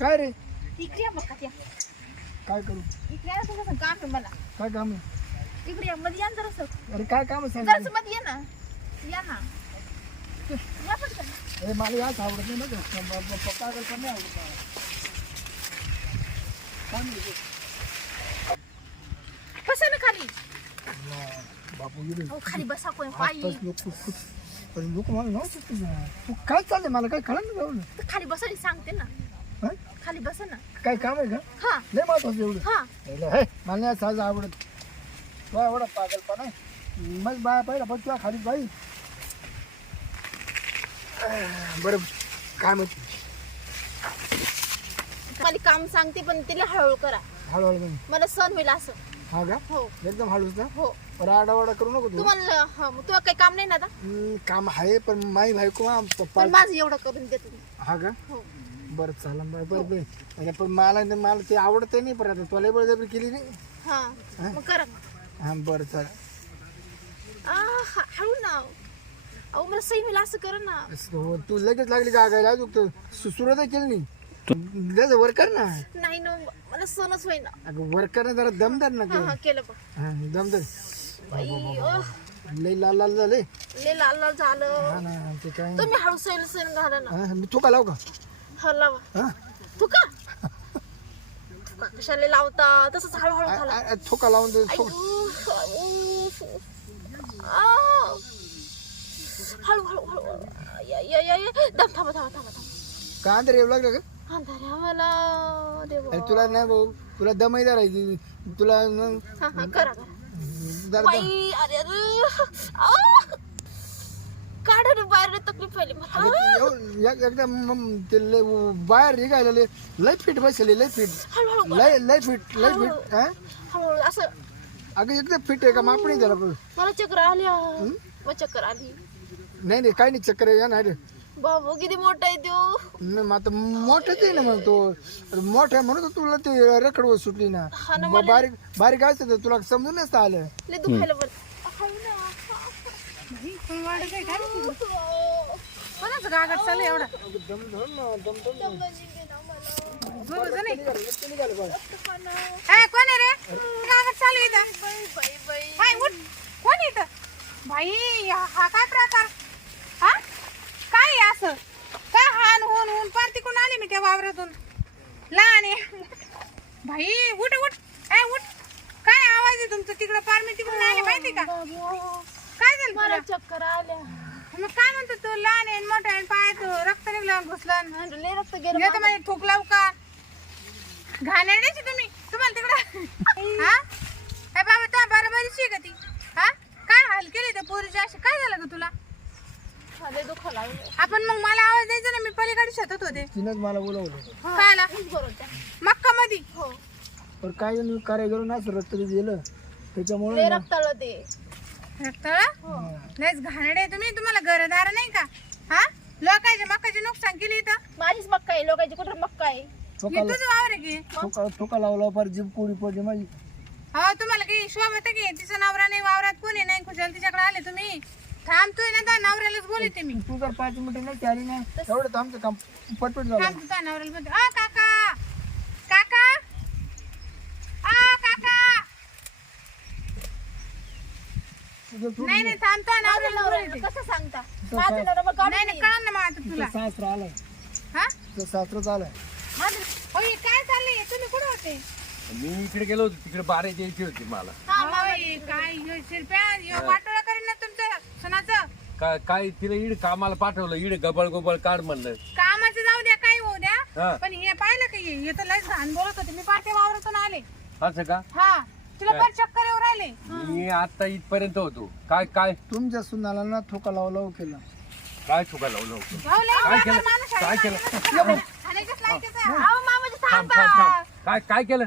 काय रे? इकडे या बघा त्या काय करू? इकडे या काम आहे मला. काय काम आहे? इकडे या मध्ये या ना जरासं. अरे काय काम आहे सांग जरासं मध्ये या ना. या ना. या पटकन अरे मला याच आवडत नाही ना गं. प- प- प- पप्पा अगल पण नाही आवडत मला. काय म्हणते? बसा ना खाली. बापू गेले अहो खाली बसा कोण पायी. लोक खूप खूप पण लोक मला नाव ना. तू काय चाललंय? मला काय कळलं नाही जाऊन तर खाली बसा आणि सांगते ना? खाली बसा ना. काय काम आहे का? हा. लय महत्वाचं एवढं. हा. हे, मला नाही साज आवडत. तुला एवढा पागलपणा आहे. मग बाया पाहिला पण तुला खाली बाई. अं, बरं काय म्हणते? मला काम सांगते पण तिला हळूहळू करा. हळूहळू म्हणे. मला सण होईल असं. हा का? हो. एकदम हळूच ना? हो. बरं आडावाडा करू नको तू. तुम्हाला हा मग तुला काही काम नाही ना आता? हम्म, काम आहे पण माई बायको हा, पप्पा पण माझं एवढं करून दे तुम्ही हा का? हो. बरं चालेल बरं बरं बरं. अरे पण मला मला ते आवडत नाही पण आता तुला बळजबरी केली नाही? हा मग करा. मग. हा बरं चालेल आ, ह- हळू ना. अहो मला सही असं करा ना. असं हो, तू लगेच लागली का गायला अजून सुरुवात केली नाही. तू लगेच वर कर ना. नाही ना मला सणच होईना. अगं वर कर ना जरा दमदार ना हा ते. हा केलं हा दमदार. बाई अह, लई लाल लाल झाले लय लाल लाल झालं. हा ना ते काय? तुम्ही हळू सैल सैल घाला ना. हा, मी तू का लाव का? हा लावा हा? तू का कशाला लावता? तसंच हळूहळू आ- थोका लावून दे थोक-. हळू. दम थांबा थांबा थांबा थांबा. का अंतर येऊ लागलं का अंधाऱ्या मला देवा. अरे तुला नाही भाऊ तुला दमाई धरायची. तुला न- हा हा करा करा. जरा दम- बाई अरे अरे. आ. काढा रे बाहेर तकलीफ व्हायली मला अगं ते लय बाहेर निघायला लय लय फिट बसले लय फिट हळूहळू लय लय फिट लय फिट हा? हळूहळू असं अगं एकदम फिट आहे का? मापणी त्याला पण मला चक्कर आली आ. मग चक्कर आली. नाही नाही काही नाही चक्कर आहे, या नाही रे. बाबू किती मोठा आहे तो. नाही मग आता मोठंच आहे ना मग तो. मोठं आहे म्हणून तर तुला ते रखड सुटली ना. हा ना, ब- बारीक बारीक असतं तर तुला समजून नसतं आलं. लय दुखायला बरं ना कोणाचं गागाट चालू एवढा दम धर ना, दोघं जण आहे. रक्त निघालं बघ. ए, कोण आहे रे? गागाट चालू इथं. हाय, उठ. कोण इथं? भाई हा हा काय प्रकार? हा? काय आहे असं? काय हान होऊन होऊन पार तिकडून आले मी त्या वावरातून? लहान आहे. भाई उठ उठ. ए उठ. काय आवाज आहे तुमचं? तिकडं पार मी तिकडून आले माहिती का? झालं मला तुला? चक्कर आल्या. मग काय म्हणतो तू? लहान आहे मोठा आहे पायात रक्त निघलं घुसलं लय रक्त गेलं येतो म्हणजे ठोक लावू का? घाणेरड्याची तुम्ही? तुम्हाला तिकडं? हा? ए बाबा तुला बरोबरीची आहे का ती? हा? काय हाल केले त्या पोरीचे असे काय झालं ग तुला? माझं. लय लागलं. आपण मग मला आवाज द्यायचा ना? मी पलीकडे शेतात होते. तिनंच मला बोलावलं काय आला हीच बरोबर. त्या. मक्का मध्ये हो. पण काय झालं कार्य गेलो ना असं रक्त गेलं त्याच्यामुळे लय ना- रक्त आलं ते लयच घाणेरडे तुम्ही तुम्हाला घरदार नाही का? हा? लोकांच्या मक्काचे नुकसान केली इथं. माझीच मक्का आहे लोकांची कुठं मक्का आहे? हे ठोका तुझं वावर आहे की? ठोका ठोका लावला फार जीभ कोडी पडली माझी. हो तुम्हाला काही शोभत की? तिचा नवरा नाही वावरात कोणी नाही खुशाल तिच्याकडे आले तुम्ही. थांबतोय ना त्या नवऱ्यालाच बोलते मी तू जर पाच मिनिटं नाही आली ना एवढं तर आमचं काम पटपट झालं. थांब तुझ्या नवऱ्याला बोलते. अ काका आ काका तुझं तू नाही नाही थांबतो बोलते. कसं सांगता? माझं नवरा मग काढून नाही नाही कळलं ना मग आता तुला. सासरा आलाय. हा? माझं- होय काय चाललंय? तुम्ही कुठे होते? मी इकडे गेलो होतो तिकडे बारे द्यायची होती मला. होय, काय ह्यो शिरप्या ह्यो वाटोळा करीन ना तुमचं सुनाचं काय काय तिला इड कामाला पाठवलं इड गबळ गोबळ काढ म्हणलं. कामाचं जाऊ द्या काही होऊ द्या. हा. पण हे पाहिलं का हे? हे तर लयच घाण बोलत होते. मी पाठे वावरातून आले. असं का? हा. तुला बरं चक्कर येऊ राहिले मी आता इथपर्यंत होतो काय काय तुमच्या सुनाला ना ठोका लावला लावू केला काय चुका लावलं होतं जाऊ लय काय केलं? माणूस आहे, काय केलं? माणूस आहे. हाणायचंच लायकीचं आहे. अहो, मामाजी थांब थांबा थांब थांब काय काय केलं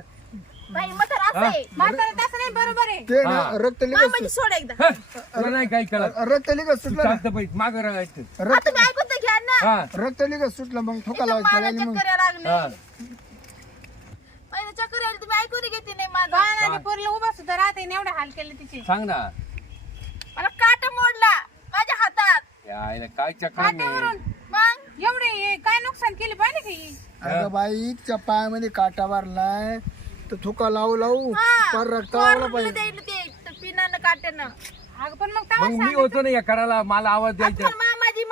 बाई म्हातार असं आहे म्हातारं तसं नाही बरोबर आहे ते ना हा. रक्त मामाजी लिगत सोड एकदा हं, तुला नाही काय केलं रक्त लिगत सुटलं पाहिजे माग राहायचं आता तुम्ही ऐकून तर घ्या ना हा रक्त लिगत सुटलं मग ठोका इथं लावायचं मला पळाली मग चक्कर यायला लागली हा मला चक्कर ऐकून घेते नाही माझं. बाळाने पोरीला उभा सुद्धा राहते एवढे हाल केले तिचे. सांग ना. मला काटा मोडला माझ्या हातात. यायला काय चक्र नाही. मग? एवढे हे काय नुकसान केले पाहिले का? ही? अगं बाई तिच्या पायामध्ये काटा मारलाय तर थुका लावू लावू पर रक्त आलं कोरलं पाहिजे. द्यायला ते पिनानं काट्यानं. अगं पण मग तेव्हा मग मी होतो ना या करायला मला आवाज द्यायचा.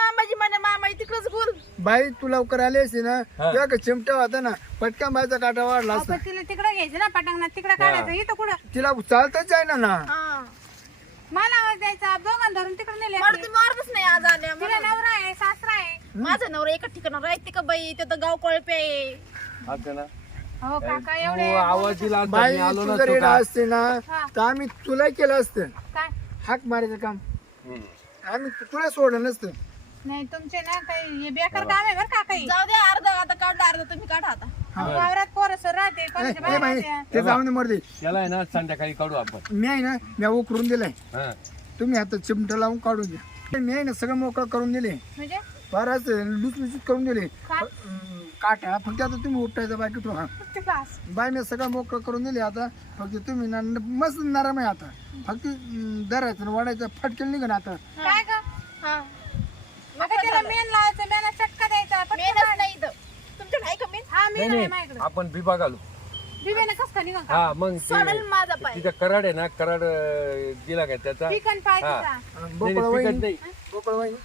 मामाजी म्हणे मामाजी तिकडच बोल. बाई तू लवकर आली असती ना हा. तुझ्या चिमटा होता ना पटकन बायचा काटा वाढला असता. तिला तिकडे घ्यायचं ना पटांगणात तिकडे काढायचं इथं कुठं? तिला चालताच आहे ना. ना हा. मला आवाज द्यायचा दोघां धरून तिकडे नेले मला तुम्ही मारतच नाही आज आले तिला नवरा आहे सासरा आहे. माझा नवरा एका ठिकाणावर राहते का बाई ते तर गाव कळपे आहे. हो काका एवढे आवाज दिला असता, बाई मी आलो तू ना जर येडा का? असते ना हा. तर आम्ही तुला केलं असतं. काय? हाक मारायचं काम. हम्म. आम्ही तुला सोडलं नसतं. नाही तुमचे ना काही हे बेकार काम आहे बरं का काही? जाऊ द्या अर्धा आता काढला अर्धा तुम्ही काढा आता. अहो, वावरात पोरस राहते कोणाच्या ए बाहेर बाई राहते. ते जाऊन दे मरते. त्याला आहे ना संध्याकाळी काढू आपण. मी आहे ना मी उकरून दिलाय. हा. तुम्ही आता चिमटा लावून काढून द्या. मी आहे ना सगळं मोकळं करून दिले म्हणजे? बराच लुचलुचीत करून दिले काय? अं, काटा फक्त आता तुम्ही उठायचं बाकी तो हा. बाय मी सगळं मोकळं करून दिले आता. फक्त तुम्ही ना न- मस्त नरम आहे आता. फक्त अं, धरायचं आणि वाढायचं फटकेल निघा आता. काय ग? हा. अगं त्याला मेन लावायचं मेन चटका द्यायचा पटकन मेनच नाही इथं. तुमच्याकडे आहे का मेन हा नाही मेन आहे नाही. माझ्याकडे. आपण बिबा घालू. बिबेने कसं का निघा हा मग ते- सोडल माझा पाय. तिचा कराड आहे ना कराड अं, दिला काय त्याचा? पिकन पाहिजे नाही, नाही, वहिनी. वहिनी.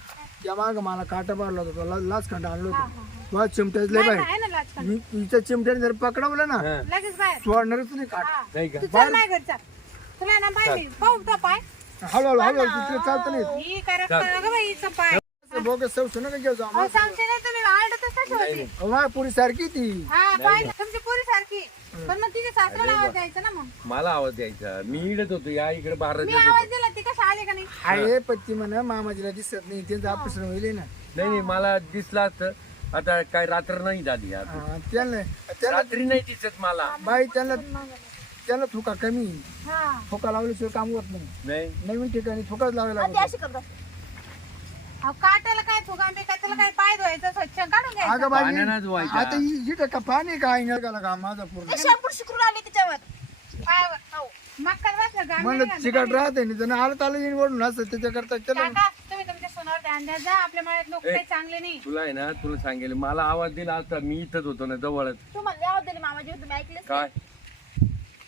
माग मला काटा मारला होता लाच काटा आणलो होतो. तुला चिमट्याच लय आहे ना. मी तिच्या चिमट्याने जर पकडवलं ना हा. लगेच बाहेर. सोडणारच नाही काटा. हा. नाही का? तू चल माझ्या घरी चल. तुला ना पाहिजे पाहू तो पाय. हळूहळू हळूहळू तिथे चालतं नाही. ही बाई हिचं पाय. बोगस सवशे नका घेऊ जाऊ अहो सांगते नाही तुम्ही आडतच कशी होती. वा पुरी सारखी ती. हा पाहिजे तुमची पोरी सारखी. पण मग तिच्या सासऱ्याला आवाज द्यायचा ना मग. मला आवाज द्यायचा. मी इडत होतो या इकडे बाहेर मी होतो आवाज दिला ती कशी आली का नाही? आहे पत्ती म्हणा मामाजीला दिसत नाही त्यांचं ऑपरेशन होईल ना. नाही नाही मला दिसला असतं. आता काय रात्र नाही झाली आता. हा, त्यांना त्यांना रात्री नाही दिसत मला. बाई त्यांना त्यांना थुका कमी. हा. थुका लावल्याशिवाय काम होत नाही. नाही. नवीन ठिकाणी थुकाच लावायला लागतो. अशी करतात. अहो काट्याला काय फुगा मी काय त्याला काय पाय धुवायचं स्वच्छ काढून घ्यायचं? अगं बाई पाण्यानं धुवायचा. आता का पाणी काय नाही का? लागा माझा पूर्ण. ते शॅम्पू शिकरून आले त्याच्यावर. पायावर हो. मक्का बसलं गामी म्हणलं निघालं. चिकट राहते नाही तर आलं आलं येईन असं त्याच्याकरता काका तुम्ही तुमच्या सोनावर ध्यान द्या. जा आपल्या मळ्यात लोक काही चांगले नाही. तुला आहे ना तुला सांगेल मला आवाज दिला असता मी इथंच होतो ना जवळच. तू म्हणले आवाज दिले मामाजी तुम्ही ऐकलेच काय?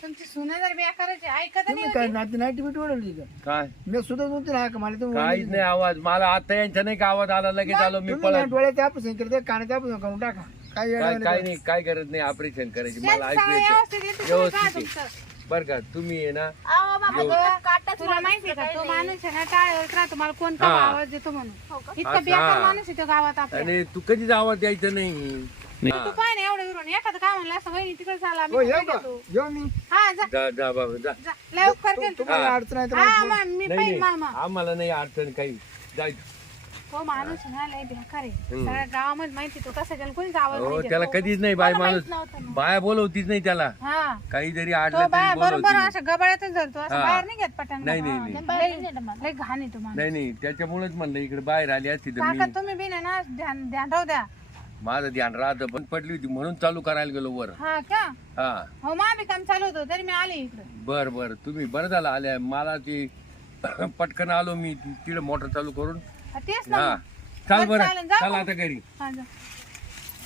तुमची सुना जर बेकारच आहे ऐकत नाही तुम्ही काय नाती नाईटी बिटी वडवली का? काय? मी सुद्धा नव्हती ना का मला तुम्ही काहीच नाही. आवाज. मला आता यांच्या नाही का आवाज आला लगेच आलो मी तुम्ही ना पळत करते ऑपरेशन करून टाका. काय नाही काय नाही काय गरज नाही ऑपरेशन करायची. मला ऐकू येतं. व्यवस्थित आहे. बर का तुम्ही आहे ना. आवा तुला काटाच तुला माहिती का? तो माणूस आहे ना टाळ्यावर राहतो. मला कोणता हा. आवाज देतो म्हणून. इतका असं, बेकार हा. माणूस आहे तो गावात आपल्या. आणि तू कधीच आवाज द्यायचा नाही. तू पाय ना एवढं विरून एखादं काय म्हणलं असं वहिनी तिकडे झाला हो मी येऊ तिकडे का? घेतो. येऊ मी. हा जा. जा जा बाबा जा. जा. लवकर गेल तू तुम्हाला अडचण आहे तर हा मग मी नाही पाहिजे नाही. मामा. आम्हाला नाही अडचण काही. जायचं तो माणूस आहे ना लय बेकार आहे. सगळ्या गावामध्ये माहिती तो कसा गेला कोणीच आवाज हो नाही देत. त्याला कधीच नाही बाय माणूस. नव्हतं ना. बाया बोलवतीच नाही त्याला. हा. काही जरी तो आडलं बाय तरी बरोबर बोलवती अशा गबाळ्यातच धरतो असं हा. बाहेर नाही घेत पटांग नाही नाही नाही. लय घाण आहे तो माणूस. नाही नाही. त्याच्यामुळेच म्हणलं इकडे बाहेर आली असती तर मी काका तुम्ही बी नाही ना ध्यान ध्यान राहू द्या. माझं ध्यान राहतं पण पडली होती म्हणून चालू करायला गेलो वर. हा का? हा. हो मा बी काम चालू होतं तरी मी आले इकडे. बर बर. तुम्ही बरं झालं आल्या. मला ती पटकन आलो मी तिकडे मोटर चालू करून. तेच ना. हा. मग. चाल बरं, बरं चालेल, जाऊ चल मग. आता घरी. हा, जा.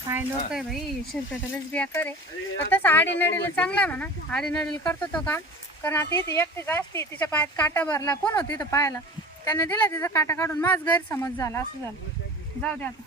काय लोक आहे भाई शिरपेटालाच बेकार आहे पण तसं आडीनडीला चांगला आहे म्हणा आडीनडीला करतो तो काम. कारण आता इथे एकटीच असते तिच्या पायात काटा भरला. कोण होतं इथं पायाला? त्याने दिला तिचा काटा काढून माझ गैरसमज झाला असं झालं. जाऊ दे आता.